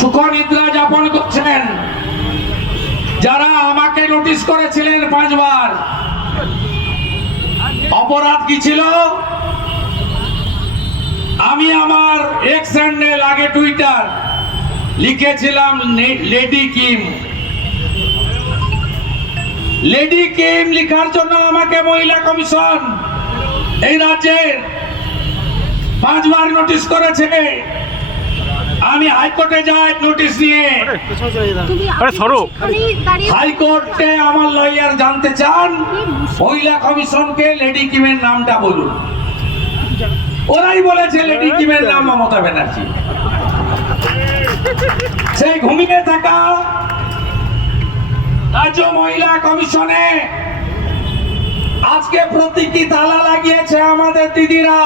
সুখনিদ্রা যাপন করছেন যারা আমাকে নোটিশ করেছিলেন পাঁচবার। অপরাধ কি ছিল? আমি আমার এক্স হ্যান্ডেল আগে টুইটার লিখেছিলাম লেডি কিম। লেডি কিম লেখার জন্য আমাকে মহিলা কমিশন এই রাজ্যের পাঁচবার নোটিশ করেছে। আমি হাইকোর্টে যাই নোটিশ নিয়ে। আরে সরো। হাইকোর্টে আমার লয়ার জানতে চান মহিলা কমিশনকে লেডি কিমের নামটা বলুন। ওরাই বলেছে লেডি কিমের নাম মমতা ব্যানার্জি। সেই ঘুমিয়ে থাকা রাজ্য মহিলা কমিশনে আজকে প্রতীকী তালা লাগিয়েছে আমাদের দিদিরা।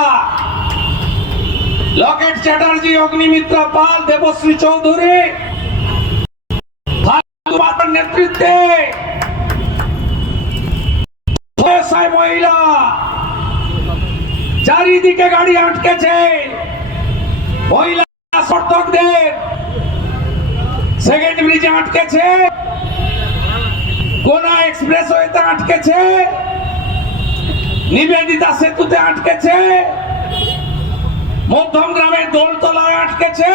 লকেট চ্যাটার্জি, অগ্নিমিত্রা পাল, দেবশ্রী চৌধুরী। নেতৃত্বে মহিলা চারিদিকে গাড়ি আটকেছে। মহিলা সমর্থকদের সেকেন্ড ব্রিজে আটকেছে। কোনা এক্সপ্রেস ওয়েতে আটকেছে। নিবেদিতা সেতুতে আটকেছে। মধ্যম গ্রামের দোলতলায় আটকেছে।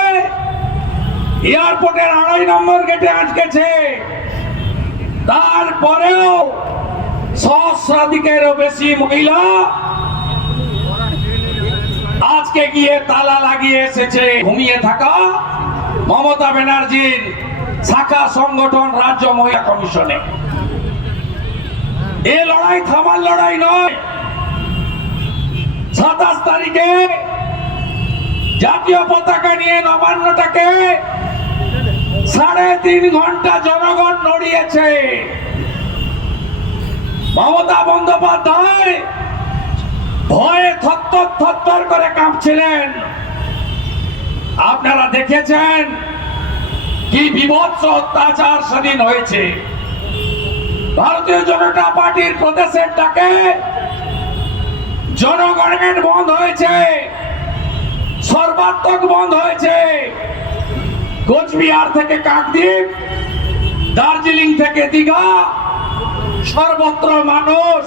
এয়ারপোর্টের আড়াই নম্বর গেটে আটকেছে। তারপরেও সহস্রাধিকেরও বেশি মহিলা আজকে গিয়ে তালা লাগিয়ে এসেছে। ঘুমিয়ে থাকা মমতা ব্যানার্জির শাখা সংগঠন রাজ্য মহিলা কমিশনে। এ লড়াই থামার লড়াই নয়। সাতাশ তারিখে জাতীয় পতাকা নিয়ে নবান্নটাকে সাড়ে তিন ঘণ্টা জনগণ নড়িয়েছে। মমতা বন্দ্যোপাধ্যায় ভয়ে থরথর থরথর করে কাঁপছিলেন। আপনারা দেখেছেন কি বিভৎস অত্যাচার সেদিন হয়েছে। ভারতীয় জনতা পার্টির প্রদেশের ডাকে জনগণের বন্ধ হয়েছে। সর্বাত্মক বন্ধ হয়েছে। কোচবিহার থেকে কাকদ্বীপ, দার্জিলিং থেকে দীঘা, সর্বত্র মানুষ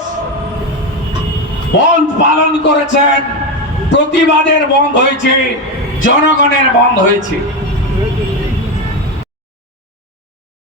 বন্ধ পালন করেছেন। প্রতিবাদের বন্ধ হয়েছে, জনগণের বন্ধ হয়েছে।